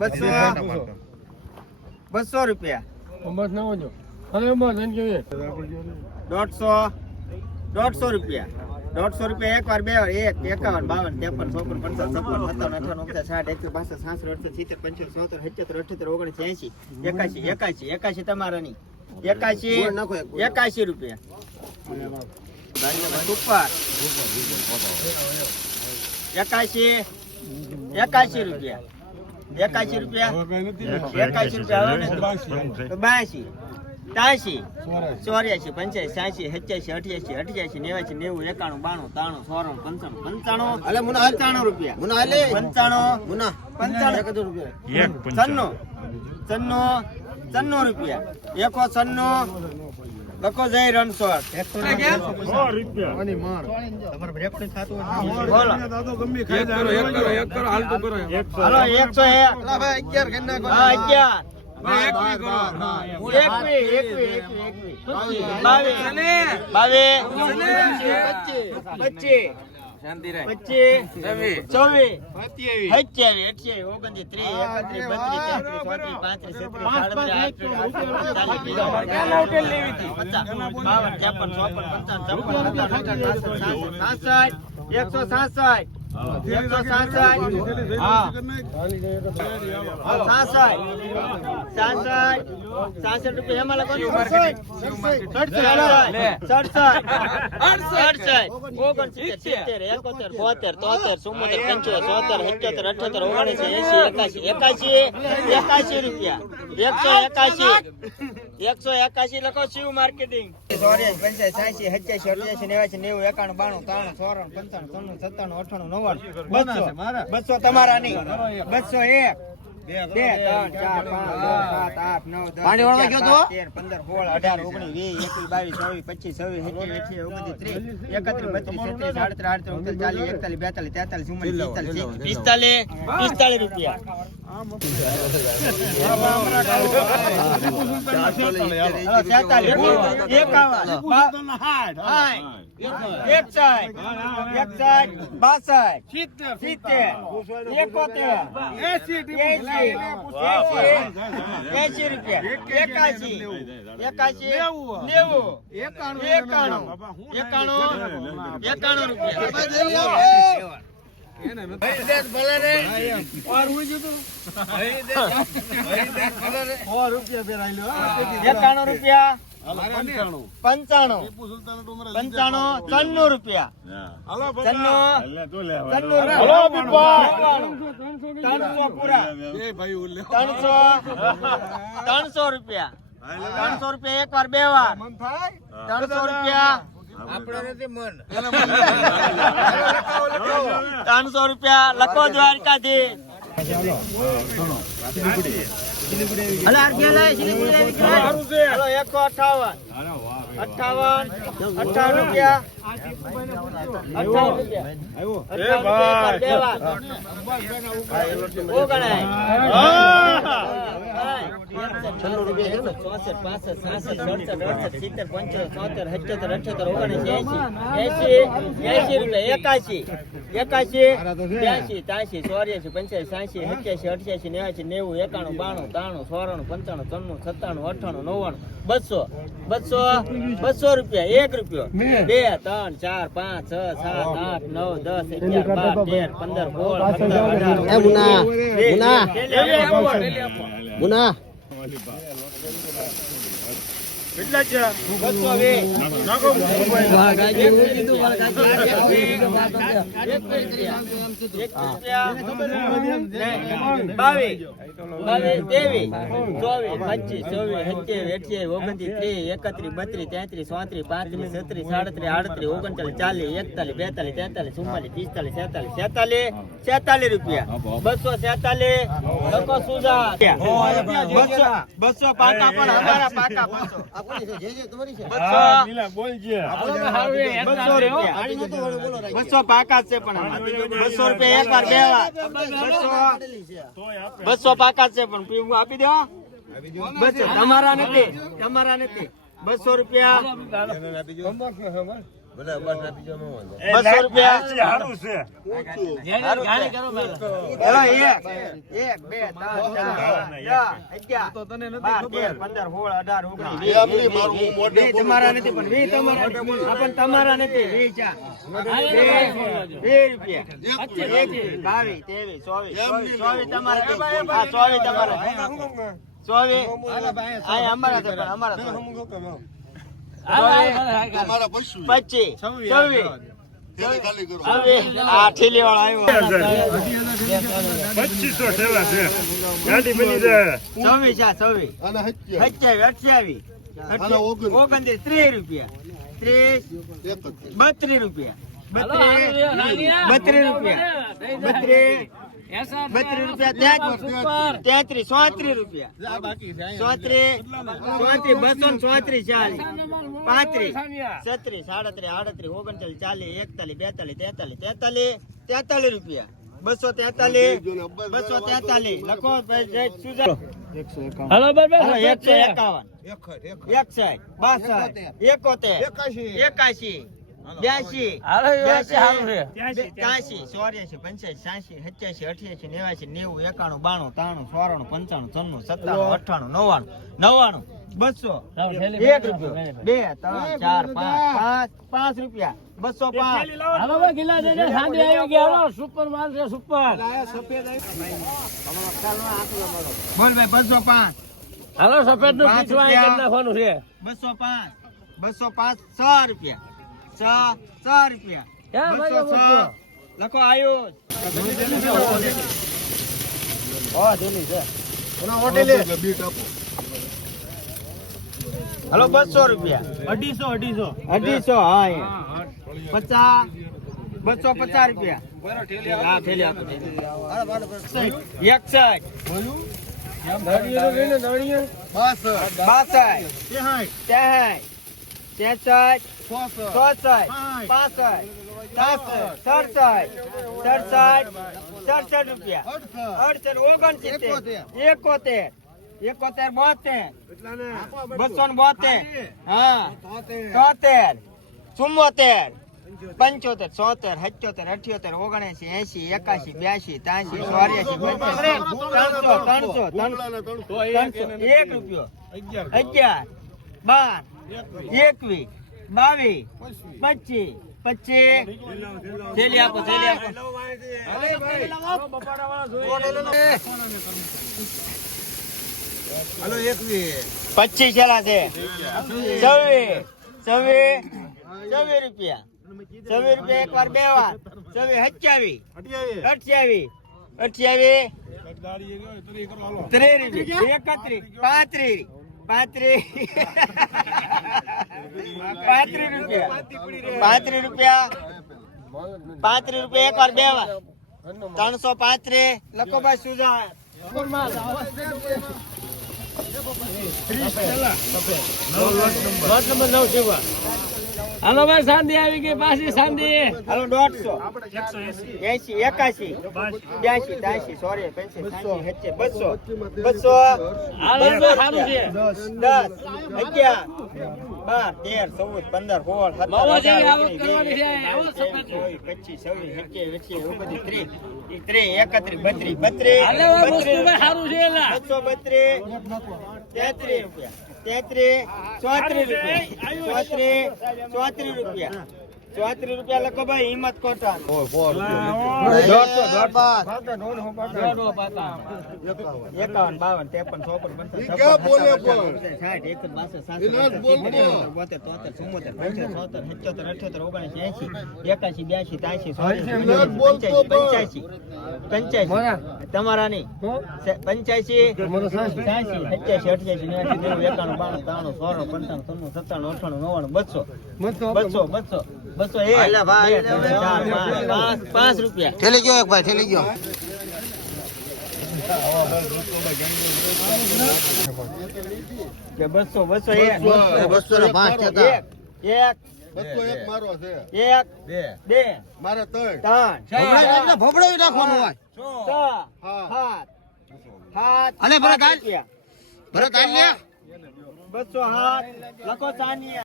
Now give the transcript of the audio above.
બસો બસો રૂપિયા. બસ ના હોજો હવે બસ એમ જોઈએ. દોઢસો દોઢસો રૂપિયા. દોઢસો રૂપિયા એક વાર બે વાર એક એકાવન બાવન ત્રેપન ચોપન પંચાવન છપ્પન સત્તાવન અઠાવન ઓગણસાઠ સાઠ એકસો પાસઠ સાસઠ અડસઠ સિત્તેર પંચોતેર સોતેર સત્યોતેર અઠ્યોતેર ઓગણીસ એસી એકાશી એકાશી એકાશી તમારાની. એકાશી એકાશી રૂપિયા. સુપર એકાશી એકાશી રૂપિયા. એકાશી રૂપિયા. એકાશી રૂપિયા આવે ને તો બાસી ત્યાસી ચોર્યાસી પંચ્યાસી સાસી સત્યાસી અઠ્યાસી અઠ્યાસી નેવાસી નેવું એકાણું બાણું ત્રાણું સોરણ પંચાણું પંચાણું પંચાણું રૂપિયા. પંચાણું પંચાણું. છન્નું. છન્નું. છન્નું રૂપિયા. એકો છન્નું. લખો જય રણછોડ. બોલો. હાલો એકસો એક. હા અગિયાર. બાવીસ. બાવીસ. પચીસ. પચીસ ચોવીસ સત્યાવીસ. અઠ્યાવીસ ઓગણત્રીસ ત્રીસ એકત્રીસ બત્રીસ તેત્રીસ ચોત્રીસ પાંત્રીસ સાડત્રીસ પચાસ. બાવન ત્રેપન ચોપન પંચાવન એકસો સાસઠ. સાસઠ રૂપિયા એમાં લખવાનું બોતેર તોતેર ચુમ્મોતેર પંચોતેર ઓગણીસ એસી એકાશી એકાશી એકાશી રૂપિયા એકસો એકાશી એકસો એકાશી લખો શિવ માર્કેટિંગ. ચોર્યાસી પંચ્યાસી સાસી સત્યાસી અઠ્યાસી નેવાસી નેવું એકાણું બાણું ત્રાણું ચોરાણું પંચાણું ત્રણું સત્તાણું અઠાણું નવ્વાણું. બસો બસો તમારા નહીં. બસો એક. બે ત્રણ ચાર પાંચ છ સાત આઠ નવ દસ અગિયાર, બાર, તેર પંદર સોળ અઢાર ઓગણીસ વીસ એકવીસ બાવીસ ચોવીસ પચીસ છવ્વીસ સત્યાવીસ અઠ્યાવીસ ઓગણીસ ત્રીસ એકત્રીસ બત્રીસ તેત્રીસ આડત્રીસ આડત્રીસ ઓગણત્રીસ ચાલીસ એકતાલીસ બેતાલીસ તેતાલીસ ચુમ્માલીસ પિસ્તાલીસ પિસ્તાલીસ રૂપિયા એકાવન એકસાઠ એકસાઠ બાસઠ સિત્તેર એકોતેર એસી એસી એસી રૂપિયા. એકાશી એકાશી નેવું. એકાણું. એકાણું એકાણું રૂપિયા. એકાણું રૂપિયા. પંચાણું. રૂપિયા. ત્રણું ત્રણું ત્રણસો ત્રણસો ત્રણસો રૂપિયા. ત્રણસો રૂપિયા એક વાર. બે વાર ત્રણસો રૂપિયા. ત્રણસો રૂપિયા લખો દ્વારકાથી હલો એકસો અઠાવન અઠાવન અઠાવન રૂપિયા અઠાવન. રૂપિયા અઠાવન રૂપિયા એકાશી, એકાશી, બ્યાશી, ત્યાશી, ચોર્યાશી, પંચ્યાસી, સાંશી, સત્યાસી, અઠ્યાસી, નેવ્યાસી, નેવું, એકાણું, બાણું, ત્રાણું, ચોરાણું, પંચાણું, ત્રણું, સત્તાણું, અઠ્ઠાણું, નવ્વાણું, બસો, બસો, બસો રૂપિયા, એક રૂપિયો, બે, ત્રણ, ચાર, પાંચ, છ, સાત, આઠ, નવ, દસ, અગિયાર, બાર, તેર, પંદર, સોળ, પંદર અઢાર, મુના, મુના. મુના. કેટલા છે બસો વીસ બાવીસ બાવીસ ત્રેવીસ ચોવીસ પચીસ ચોવીસ સત્યાવીસ અઠ્યાવીસ ઓગણત્રીસ ત્રીસ એકત્રીસ બત્રીસ તેત્રીસ ચોત્રીસ પાંત્રીસ છત્રીસ સાડત્રીસ આડત્રીસ ઓગણચાલીસ ચાલીસ એકતાલીસ બેતાલીસ તેતાલીસ ચુમ્માલીસ પિસ્તાલીસ છેતાલીસ છેતાલીસ છેતાલીસ રૂપિયા બસો છેતાલીસ લખો સુધા બસો બસો પાકા પણ અમારા પાકા બસો બસો. પાકા છે પણ બસો રૂપિયા એક વાર બે બસો. બસો પાકા છે પણ હું આપી દેવા? બસો. તમારા નથી. તમારા નથી. બસો રૂપિયા. બસો રૂપિયા. સારું છે. એક બે પંદર સોળ અઢાર ઓગણીસ તમારા નથી પણ વીસ તમારા નથી. તમારા નથી. ચાર. વીસ, વીસ રૂપિયા. બાવીસ ત્રેવીસ ચોવીસ. ચોવીસ તમારા ચોવીસ તમારા ચોવીસ. અમારા અમારા પચીસ પચીસો સેવા છે. ગાડી બની છવ્વીસ આ છવ્વીસ. ઓગણત્રીસ ત્રીસ રૂપિયા. ત્રીસ બત્રીસ રૂપિયા. બત્રીસ બત્રીસ રૂપિયા. બત્રીસ. બત્રીસ રૂપિયા તેત્રીસ. ચોત્રીસ રૂપિયા. ચોત્રીસ ચોત્રીસ બસો ચોત્રીસ ચાલીસ. પાંત્રીસ. છત્રીસ સાડત્રીસ આડત્રીસ ઓગણચાલીસ ચાલીસ એકતાલીસ બેતાલીસ તેતાલીસ તેતાલીસ તેતાલીસ રૂપિયા. બસો તેતાલીસ બસો તેતાલીસ. લખો ભાઈ જય સુજા. હાલો બરાબર એકસો એકાવન. એકસઠ બાસઠ એકોતેર. એકાશી. બ્યાસી બ્યાસી. ત્યાસી ચોર્યાસી પંચ્યાસી સાસી સત્યાસી અઠ્યાસી નેવાસી નેવું એકાણું બાણું ત્રાણું ચોરાણું પંચાણું છન્નું સત્તાણું અઠાણું નવ્વાણું નવ્વાણું બસો. એક રૂપિયો. બે ત્રણ ચાર પાંચ પાંચ પાંચ રૂપિયા. બસો પાંચ. હાલો ગિલા દેજે સાંજે આવી ગયા. હાલો સુપર માલ છે સુપર. બોલ. ભાઈ બસો પાંચ. હાલો સફેદનું પાંચ રૂપિયા. નાખવાનું છે. બસો પાંચ. બસો પાંચ છ રૂપિયા. છ ચાર રૂપિયા? લખો આયો હલો બસો રૂપિયા. અઢીસો અઢીસો. અઢીસો હા પચાસ બસો પચાસ રૂપિયા. હા, થેલી આપો. એકસઠ બાસઠ. બાસઠ ત્રેસઠ ત્રેસઠ ચોસઠ પાસઠ સાસઠ સડસઠ સડસઠ સડસઠ રૂપિયા. અડસઠ. ઓગણસિત્તેર એકોતેર. એકોતેર બોતેર બસો ને બોતેર હા તોતેર. ચુમ્મોતેર પંચોતેર ચોતેર સત્યોતેર અઠ્યોતેર ઓગણસી એસી એકાશી બ્યાસી ત્યાસી ચોર્યાસી ત્રણસો ત્રણસો. ત્રણસો એક રૂપિયો. અગિયાર બાર એકવીસ બાવીસ પચીસ પચીસ. થેલી આપો થેલી આપો. હાલો એકવીસ. પચીસ છેલ્લા છે. છવ્વીસ છવ્વીસ છવ્વીસ રૂપિયા. છવ્વીસ રૂપિયા એક વાર બે વાર. છવ્વીસ સત્યાવીસ અઠ્યાવીસ. અઠ્યાવીસ ત્રીસ રૂપિયા એકત્રીસ પાંત્રીસ. પાંત્રીસ. પાંત્રીસ રૂપિયા. પાંત્રીસ રૂપિયા. પાંત્રીસ રૂપિયા એક વાર બે વાર. ત્રણસો પાંત્રી લખો ભાઈ સુજા નવ નંબર, નવ સેવા. હાલો ભાઈ શાંતિ આવી ગઈ પાછી શાંતિ હલો દોઢસો. એસી એકાશી બ્યાસી ત્યાસી સોરી પંચી બસો. બસો. સારું છે. દસ. અગિયાર બાર તેર ચૌદ પંદર સોળ એકવીસ, પચીસ છવ્વીસ ઓગણત્રીસ ત્રીસ ત્રીસ એકત્રીસ બત્રીસ બત્રીસ બત્રીસ. બસો બત્રીસ તેત્રીસ રૂપિયા. તેત્રીસ ચોત્રીસ રૂપિયા. ચોત્રીસ ચોત્રીસ રૂપિયા. ચોત્રીસ રૂપિયા લખો ભાઈ હિંમત કોટા એકાવન બાવન ત્રેપન ચોપન ના એકાશી બ્યાસી ત્યાસી ના પંચ્યાસી. પંચ્યાસી તમારા નહીં પંચ્યાસી. સત્યાસી અઠ્યાસી નેવું એકાણું બાણું ત્રાણું સોળું પંચાણું ત્રણું સત્તાણું અઠાણું નવ્વાણું બસો બસો બસો. બસો એક. પાંચ રૂપિયા. ઠેલી ગયો એક ભાઈ ઠેલી ગયો. કે બસો બસો એક. બસો ને પાંચ એક એક. બસો એક મારો છે. એક બે. મારે ત્રણ. ત્રણ. ભોપડાવી નાખવાનું હોય. છ. સાત સાત અને ભરત ભરત બસો હાથ. લખો સાનિયા.